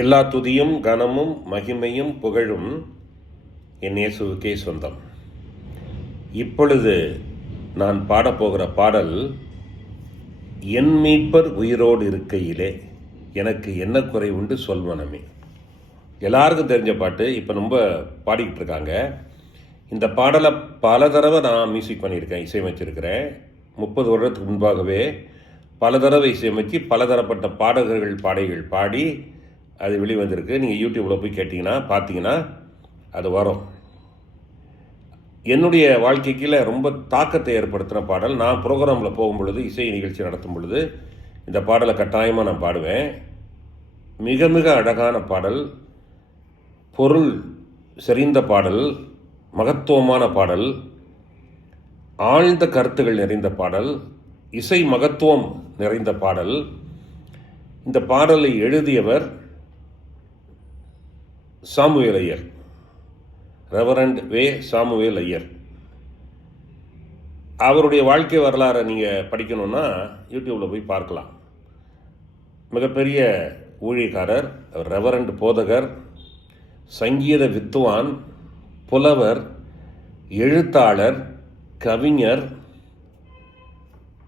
எல்லா துதியும் கனமும் மகிமையும் புகழும் என் இயேசுவுக்கே சொந்தம். இப்பொழுது நான் பாடப்போகிற பாடல், என் மீட்பர் உயிரோடு இருக்கையிலே எனக்கு என்ன குறை உண்டு சொல் மனமே. எல்லாருக்கும் தெரிஞ்ச பாட்டு, இப்போ ரொம்ப பாடிக்கிட்டு இருக்காங்க. இந்த பாடலை பல தடவை நான் மியூசிக் பண்ணியிருக்கேன், இசையமைச்சிருக்கிறேன். 30 வருடத்துக்கு முன்பாகவே பல தடவை இசையமைச்சு பல தரப்பட்ட பாடகர்கள் பாடகிகள் பாடி அது வெளிவந்திருக்கு. நீங்கள் யூடியூப்பில் போய் கேட்டிங்கன்னா பார்த்தீங்கன்னா அது வரும். என்னுடைய வாழ்க்கைக்கு ரொம்ப தாக்கத்தை ஏற்படுத்தின பாடல். நான் ப்ரோக்ராமில் போகும் பொழுது, இசை நிகழ்ச்சி நடத்தும் பொழுது இந்த பாடலை கட்டாயமாக நான் பாடுவேன். மிக மிக அழகான பாடல், பொருள் செறிந்த பாடல், மகத்துவமான பாடல், ஆழ்ந்த கருத்துகள் நிறைந்த பாடல், இசை மகத்துவம் நிறைந்த பாடல். இந்த பாடலை எழுதியவர் சாமுவேல் ஐயர், ரெவரண்ட் வே சாமுவேல் ஐயர். அவருடைய வாழ்க்கை வரலாறை நீங்கள் படிக்கணுன்னா யூடியூப்பில் போய் பார்க்கலாம். மிகப்பெரிய ஊழியக்காரர், ரெவரண்ட் போதகர், சங்கீத வித்துவான், புலவர், எழுத்தாளர், கவிஞர்,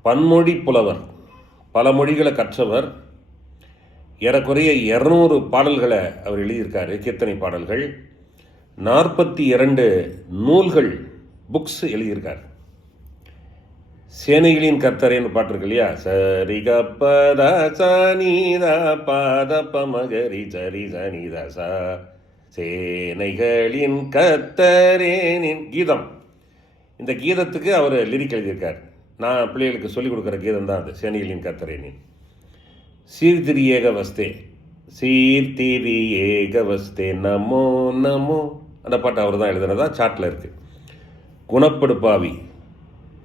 பன்மொழி புலவர், பல மொழிகளை கற்றவர். ஏறக்குறைய 200 பாடல்களை அவர் எழுதியிருக்காரு, கீர்த்தனை பாடல்கள். 42 நூல்கள், புக்ஸ் எழுதியிருக்கார். சேனைகளின் கர்த்தரேன்னு பாட்டு இருக்கு இல்லையா, சரி கப்பதா சனிதா பாத பமகரி சரி சனிதா சா, சேனைகளின் கர்த்தரேனின் கீதம். இந்த கீதத்துக்கு அவர் லிரிக் எழுதியிருக்கார். நான் பிள்ளைகளுக்கு சொல்லிக் கொடுக்குற கீதம் தான் அது, சேனைகளின் கர்த்தரேனின். சீர்திரி ஏகவஸ்தே, சீர்திரி ஏகவஸ்தே நமோ நமோ, அந்த பாட்டு அவர் தான் எழுதுனதா, சாட்டில் இருக்குது. குணப்படுப்பாவி,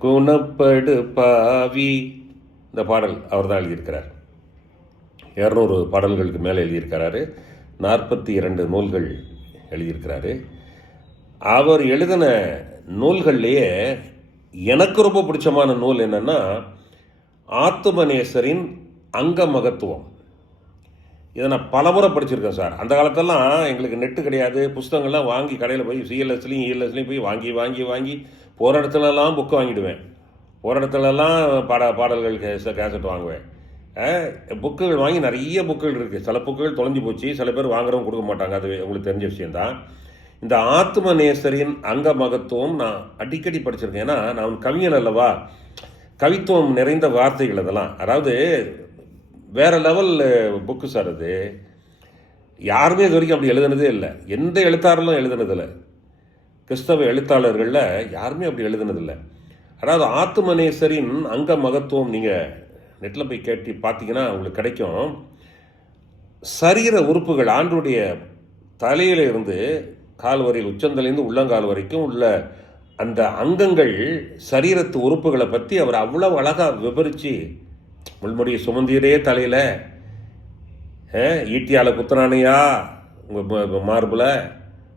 குணப்படுப்பாவி, இந்த பாடல் அவர் தான் எழுதியிருக்கிறார். 200 பாடல்களுக்கு மேலே எழுதியிருக்கிறாரு. 42 நூல்கள் எழுதியிருக்கிறாரு. அவர் எழுதின நூல்கள்லேயே எனக்கு ரொம்ப பிடிச்சமான நூல் என்னென்னா, ஆத்துமநேசரின் அங்க மகத்துவம். இதை நான் பலமுறை படிச்சிருக்கேன் சார். அந்த காலத்தெல்லாம் எங்களுக்கு நெட்டு கிடையாது, புஸ்தகங்கள்லாம் வாங்கி கடையில் போய் சிஎல்எஸ்லையும் இஎல்எஸ்லையும் போய் வாங்கி வாங்கி வாங்கி போகிற இடத்துலலாம் புக்கு வாங்கிடுவேன். போகிற இடத்துலலாம் பாடல்கள் கேசட் வாங்குவேன். புக்குகள் வாங்கி நிறைய புக்குகள் இருக்குது. சில புக்குகள் தொலைஞ்சு போச்சு, சில பேர் வாங்குறவங்க கொடுக்க மாட்டாங்க, அது உங்களுக்கு தெரிஞ்ச விஷயந்தான். இந்த ஆத்மநேசரின் அங்க மகத்துவம் நான் அடிக்கடி படிச்சிருக்கேன். ஏன்னா நான் கவிஞன் அல்லவா, கவித்துவம் நிறைந்த வார்த்தைகள் அதெல்லாம். அதாவது வேறு லெவல் புக்கு சார் அது. யாருமே இது வரைக்கும் அப்படி எழுதுனதே இல்லை, எந்த எழுத்தாளர்களும் எழுதுனதில்லை. கிறிஸ்தவ எழுத்தாளர்களில் யாருமே அப்படி எழுதுனதில்லை. அதாவது ஆத்துமநேசரின் அங்க மகத்துவம் நீங்கள் நெட்டில் போய் கேட்டு பார்த்தீங்கன்னா உங்களுக்கு கிடைக்கும். சரீர உறுப்புகள், ஆண்டுடைய தலையில இருந்து கால் வரையில், உச்சந்தலையிலிருந்து உள்ளங்கால் வரைக்கும் உள்ள அந்த அங்கங்கள், சரீரத்து உறுப்புகளை பற்றி அவர் அவ்வளோ அழகாக விவரித்து, முள்முடியை சுமந்தீரே தலையில், ஈட்டியால் குத்துறானையா உங்கள் மார்பில்,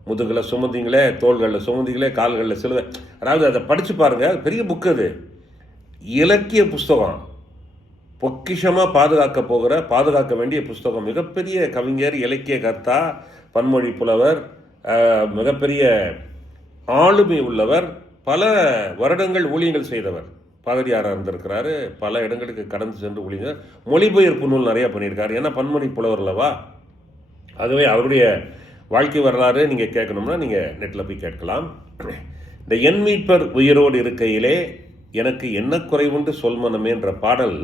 முதுகில் சுமந்தீங்களே, தோள்களில் சுமந்தீங்களே, கால்களில் சிலுவை. அதாவது அதை படித்து பாருங்கள், பெரிய புக்கு அது. இலக்கிய புஸ்தகம், பொக்கிஷமாக பாதுகாக்க வேண்டிய புஸ்தகம். மிகப்பெரிய கவிஞர், இலக்கிய கர்த்தா, பன்மொழி புலவர், மிகப்பெரிய ஆளுமை உள்ளவர், பல வருடங்கள் ஊழியங்கள் செய்தவர், பாதிரியாராக இருந்திருக்கிறாரு, பல இடங்களுக்கு கடந்து சென்று ஊழியர், மொழிபெயர்ப்பு நூல் நிறையா பண்ணியிருக்காரு. ஏன்னா பன்மொழி புலவர் அல்லவா. ஆகவே அவருடைய வாழ்க்கை வரலாறு நீங்கள் கேட்கணும்னா நீங்கள் நெட்டில் போய் கேட்கலாம். இந்த என் மீட்பர் உயிரோடு இருக்கையிலே எனக்கு என்ன குறைவுண்டு சொல்மனமேன்ற பாடல்,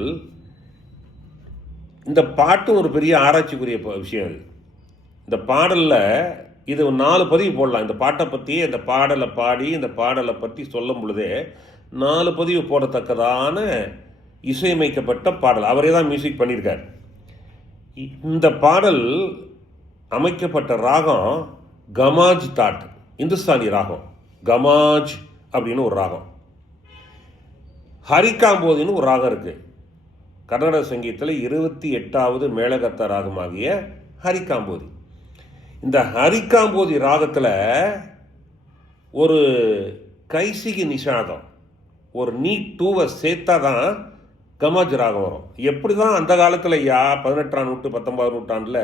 இந்த பாட்டும் ஒரு பெரிய ஆராய்ச்சிக்குரிய விஷயம் அது. இந்த பாடலில் இது 4 பதிவு போடலாம். இந்த பாட்டை பற்றி, இந்த பாடலை பாடி, இந்த பாடலை பற்றி சொல்லும் பொழுதே 4 பதிவு போடத்தக்கதான இசையமைக்கப்பட்ட பாடல். அவரே தான் மியூசிக் பண்ணியிருக்கார். இந்த பாடல் அமைக்கப்பட்ட ராகம் கமாஜ் தாட், இந்துஸ்தானி ராகம். கமாஜ் அப்படின்னு ஒரு ராகம். ஹரிகாம்போதின்னு ஒரு ராகம் இருக்குது. கர்நாடக சங்கீதத்தில் 28வது மேளகர்த்தா ராகமாகிய ஹரிகாம்போதி. இந்த ஹரிகாம்போதி ராகத்தில் ஒரு கைசிகி நிஷாதம், ஒரு நீ டூவை சேர்த்தா தான் கமாஜ் ராகம் வரும். எப்படி தான் அந்த காலத்தில் 18ஆம் நூற்று 19ஆம் நூற்றாண்டில்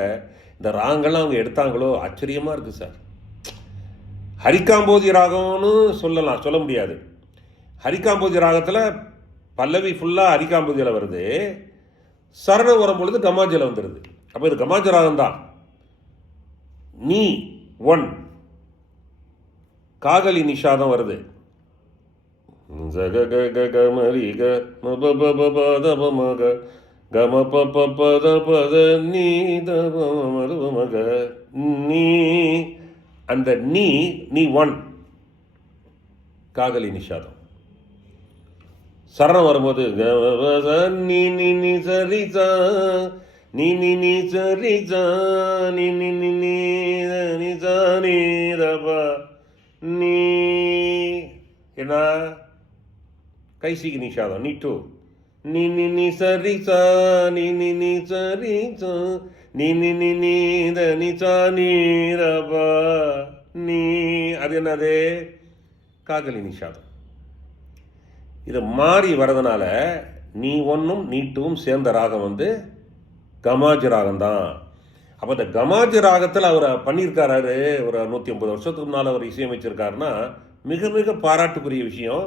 இந்த ராகங்கள்லாம் அவங்க எடுத்தாங்களோ ஆச்சரியமாக இருக்குது சார். ஹரிகாம்போதி ராகம்னு சொல்ல முடியாது. ஹரிகாம்போதி ராகத்தில் பல்லவி ஃபுல்லாக ஹரிகாம்போதியில் வருது, சரணம் வரும்பொழுது கமாஜில் வந்துடுது. அப்போ இது கமாஜ் ராகம் தான். நீ ஒன் காகலி நிஷாதம் வருது. நீ அந்த நீ ஒன் காகலி நிஷாதம். சரணம் வரும்போது நீ நீ நீ சரி சா நீ நீ நீ சரி சா நீ நீ நீ நீ நீ சா நீ ரபா நீ என்ன கைசிக்கு நிஷாதம். நீ டூ நீ நீ நீ சரி சா நீ நீ நீ சரி சா நீ நீ நீ நீ த நீ சா நீ ரபா நீ. அது என்னது? காகலி நிஷாதம். இது மாறி வர்றதுனால நீ ஒன்றும் நீ டூவும் சேர்ந்த ராகம் வந்து கமாஜ் ராகம் தான். அப்போ இந்த கமாஜ் ராகத்தில் அவர் பண்ணியிருக்காரு. ஒரு 150 வருஷத்துக்கு முன்னால் அவர் இசையமைச்சிருக்காருன்னா மிக மிக பாராட்டுக்குரிய விஷயம்.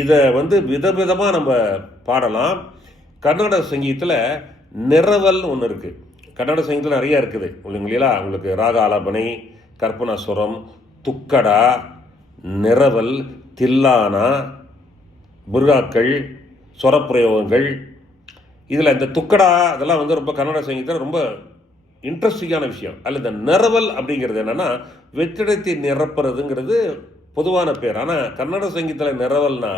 இதை வந்து விதவிதமாக நம்ம பாடலாம். கர்நாடக சங்கீதத்தில் நிரவல்னு ஒன்று இருக்குது. கர்நாடக சங்கீதத்தில் நிறையா இருக்குது இல்லைங்களா? உங்களுக்கு ராக ஆலாபனை, கற்பனாஸ்வரம், துக்கடா, நிரவல், தில்லானா, புர்காக்கள், சொரப்பிரயோகங்கள். இதில் இந்த துக்கடா அதெல்லாம் வந்து ரொம்ப கன்னட சங்கீதத்தில் ரொம்ப இன்ட்ரெஸ்டிங்கான விஷயம். அதில் இந்த நிரவல் அப்படிங்கிறது என்னென்னா வெற்றிடத்தை நிரப்புறதுங்கிறது பொதுவான பேர். ஆனால் கன்னட சங்கீதத்தில் நிரவல்னா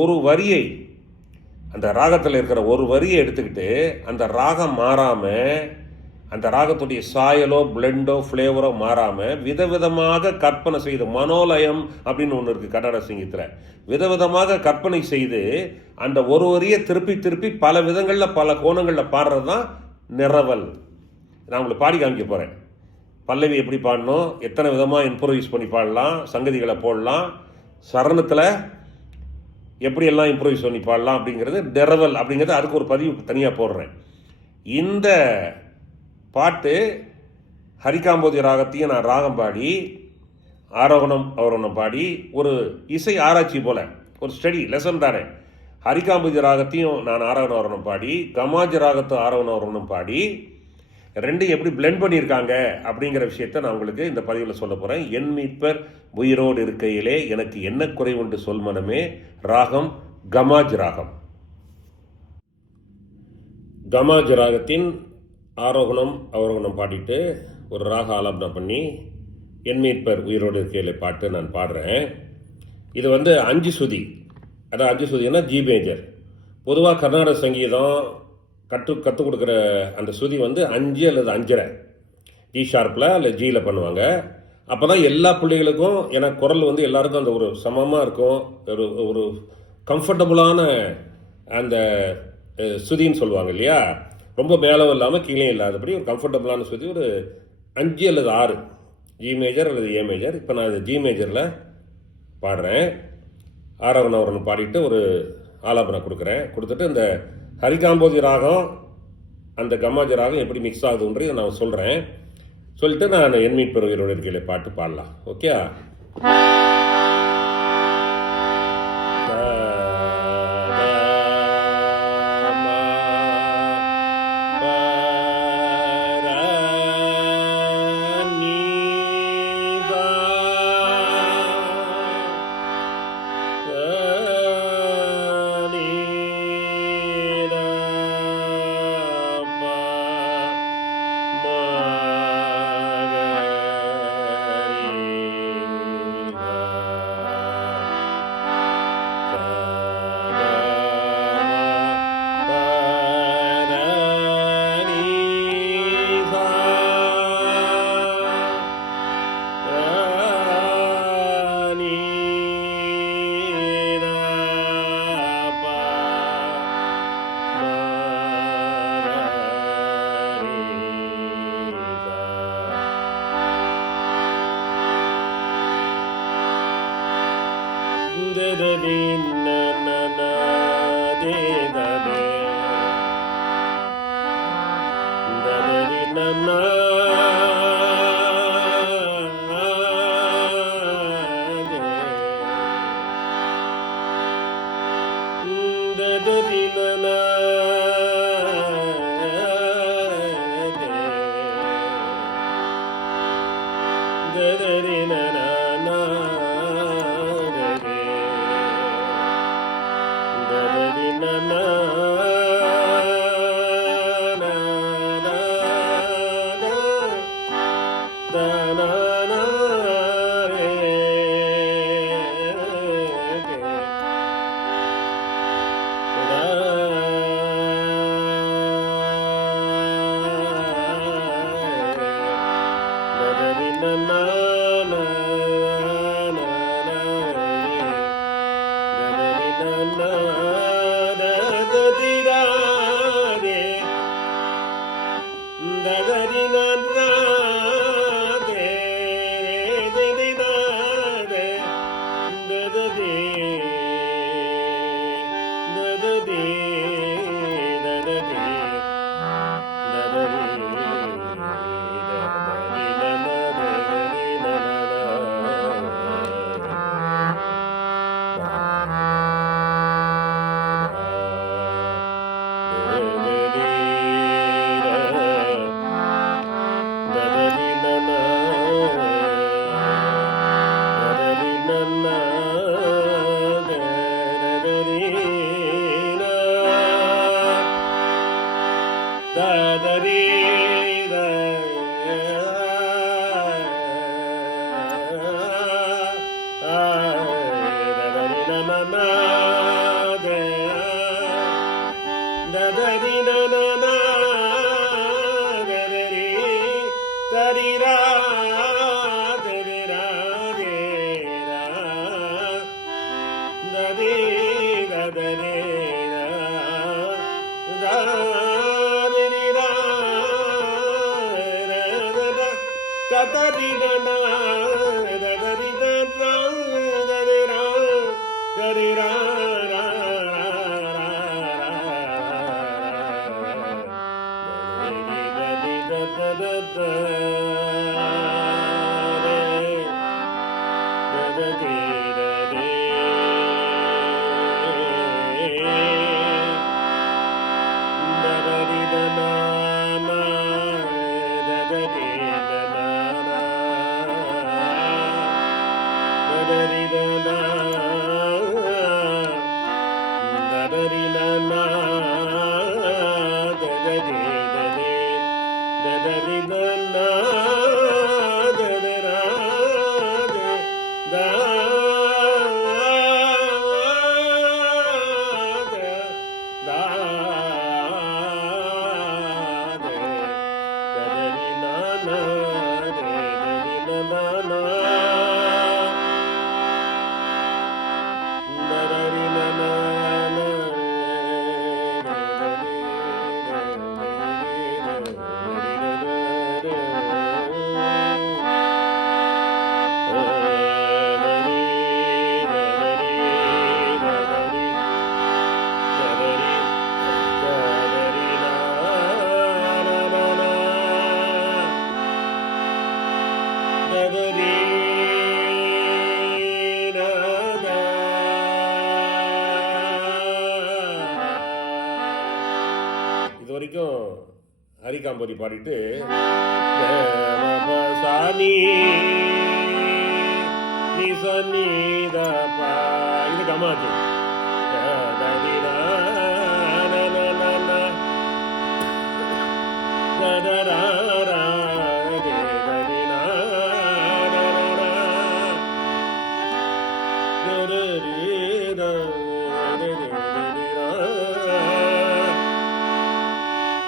ஒரு வரியை, அந்த ராகத்தில் இருக்கிற ஒரு வரியை எடுத்துக்கிட்டு அந்த ராகம் மாறாமல், அந்த ராகத்துடைய சாயலோ பிளெண்டோ ஃப்ளேவரோ மாறாமல் விதவிதமாக கற்பனை செய்து, மனோலயம் அப்படின்னு ஒன்று இருக்குது கன்னட சங்கீதத்தில், விதவிதமாக கற்பனை செய்து அந்த ஒரு வரியை திருப்பி திருப்பி பல விதங்களில் பல கோணங்களில் பாடுறது தான் நிரவல். நான் உங்களுக்கு பாடி காமிக்க போகிறேன். பல்லவி எப்படி பாடணும், எத்தனை விதமாக இம்ப்ரோவைஸ் பண்ணி பாடலாம், சங்கதிகளை போடலாம், சரணத்தில் எப்படியெல்லாம் இம்ப்ரோவைஸ் பண்ணி பாடலாம் அப்படிங்கிறது நிரவல் அப்படிங்கிறது. அதுக்கு ஒரு பதிவு தனியாக போடுறேன். இந்த பாட்டு ஹரிகாம்போதி ராகத்தையும் நான் ராகம் பாடி, ஆரோகணம் அவரோகணம் பாடி, ஒரு இசை ஆராய்ச்சி போல் ஒரு ஸ்டடி லெசன் தானே. ஹரிகாம்போதி ராகத்தையும் நான் ஆரோகண அவரோகணம் பாடி, கமாஜ் ராகத்தை ஆரோகண அவரோகணம் பாடி, ரெண்டையும் எப்படி பிளெண்ட் பண்ணியிருக்காங்க அப்படிங்கிற விஷயத்தை நான் உங்களுக்கு இந்த பதிவில் சொல்ல போகிறேன். என் மீட்பர் உயிரோடு இருக்கையிலே எனக்கு என்ன குறைவுண்டு சொல் மனமே. ராகம் கமாஜ் ராகம். கமாஜ் ராகத்தின் ஆரோகணம் அவரோகணம் பாடிட்டு ஒரு ராக ஆலாபனம் பண்ணி என் மீட்பர் உயிரோடு இருக்கையிலே பாட்டு நான் பாடுறேன். இது வந்து 5 சுதி. அதான் 5 சுதினா ஜி மேஜர். பொதுவாக கர்நாடக சங்கீதம் கற்றுக் கொடுக்குற அந்த சுதி வந்து 5 அல்லது 5.5 ஜி ஷார்ப்பில் இல்லை ஜியில் பண்ணுவாங்க. அப்போ தான் எல்லா பிள்ளைகளுக்கும், ஏன்னா குரல் வந்து எல்லாருக்கும் அந்த ஒரு சமமாக இருக்கும், ஒரு கம்ஃபர்டபுளான அந்த சுதின்னு சொல்லுவாங்க இல்லையா. ரொம்ப மேலும் இல்லாமல் கீழே இல்லாதபடி ஒரு கம்ஃபர்டபுளான சுதி ஒரு 5 அல்லது 6 ஜி மேஜர் அல்லது ஏ மேஜர். இப்போ நான் இந்த ஜி மேஜரில் பாடுறேன். ஆரோகணம் பாடிட்டு ஒரு ஆலாபனை கொடுத்துட்டு இந்த ஹரிகாம்போதி ராகம் அந்த கமாஜ் ராகம் எப்படி மிக்ஸ் ஆகுதுன்றது நான் சொல்கிறேன். சொல்லிட்டு நான் என் மீட்பர் உயிரோடு இருக்கையிலே பாட்டு பாடலாம். ஓகே. da da இது வரைக்கும் ஹரிகாம்பரி பாடிட்டு சாணி நீ சொன்னீதப்பா இது கமாச்சு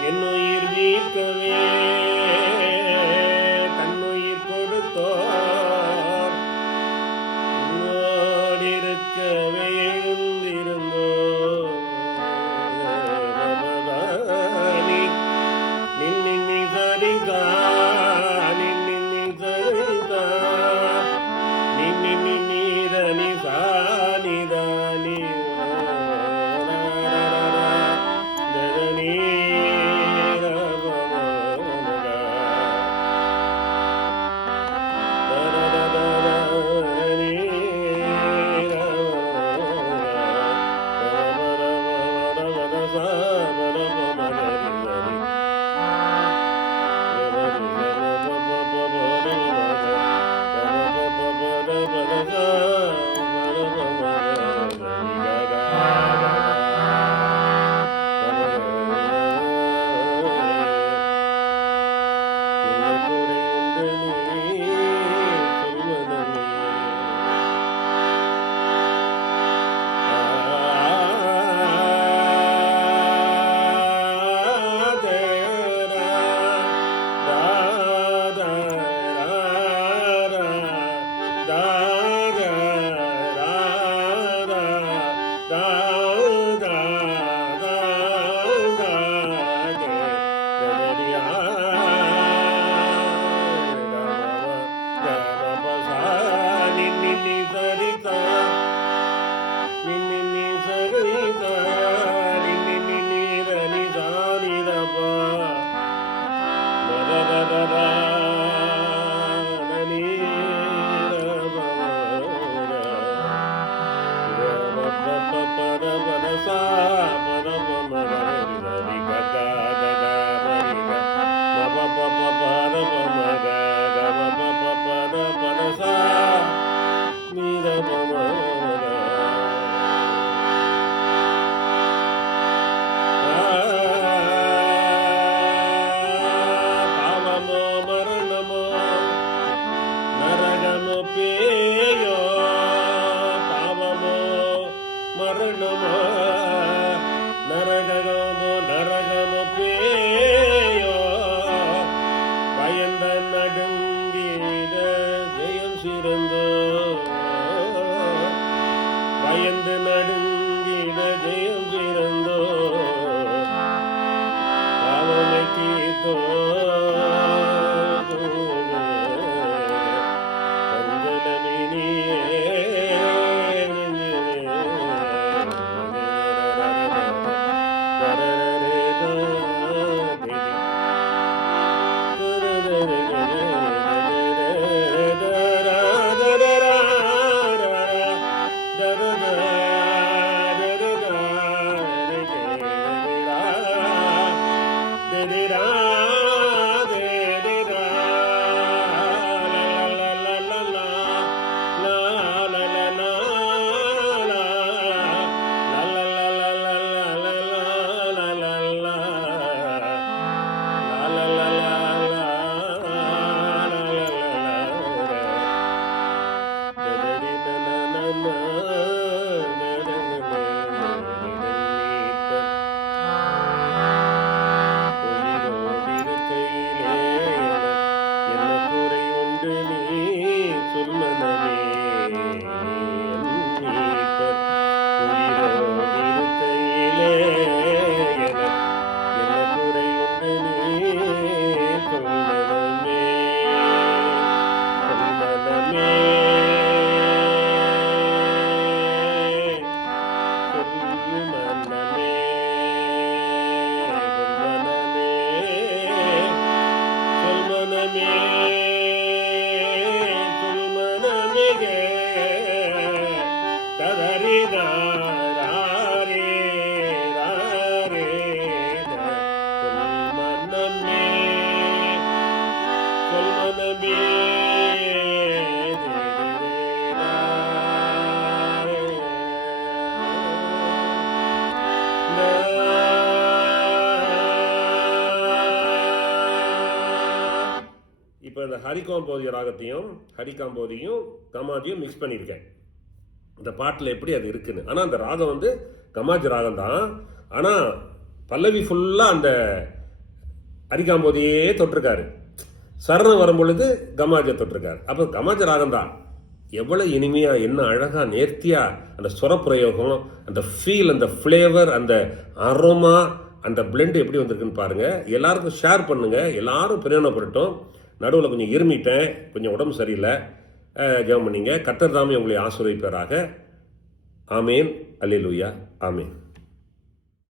என்னுயிர் வீக்கவே தன்னுயிர் கொடுத்தோர் இருக்கவே எழுந்திருந்தோ நின்னி சரிதா நின்னி சரிதா நின்னி நீதனி சானிதானி மனமே இப்போ இந்த ஹரிகாம்போதி ராகத்தையும் ஹரிகாம்போதியும் கமாஜியும் மிக்ஸ் பண்ணியிருக்கேன் இந்த பாட்டில் எப்படி அது இருக்குன்னு. ஆனால் அந்த ராகம் வந்து கமாஜி ராகம் தான். ஆனால் பல்லவி ஃபுல்லாக அந்த ஹரிகாம்போதியே தொட்டிருக்காரு. சரணம் வரும் பொழுது கமாஜை தொட்டிருக்காரு. அப்போ கமாஜ ராகம் தான். எவ்வளோ இனிமையாக, என்ன அழகாக நேர்த்தியாக அந்த சுரப்பிரயோகம், அந்த ஃபீல், அந்த ஃப்ளேவர், அந்த அரோமா, அந்த பிளெண்ட் எப்படி வந்திருக்குன்னு பாருங்கள். எல்லாருக்கும் ஷேர் பண்ணுங்கள், எல்லாரும் பிரயோஜனப்படட்டும். நடுவில் கொஞ்சம் இருமிட்டேன், கொஞ்சம் உடம்பு சரியில்லை, ஜெபம் பண்ணிங்க. கர்த்தர் தாமே உங்களை ஆசீர்வதிப்பாராக. ஆமேன். அல்லேலூயா. ஆமேன்.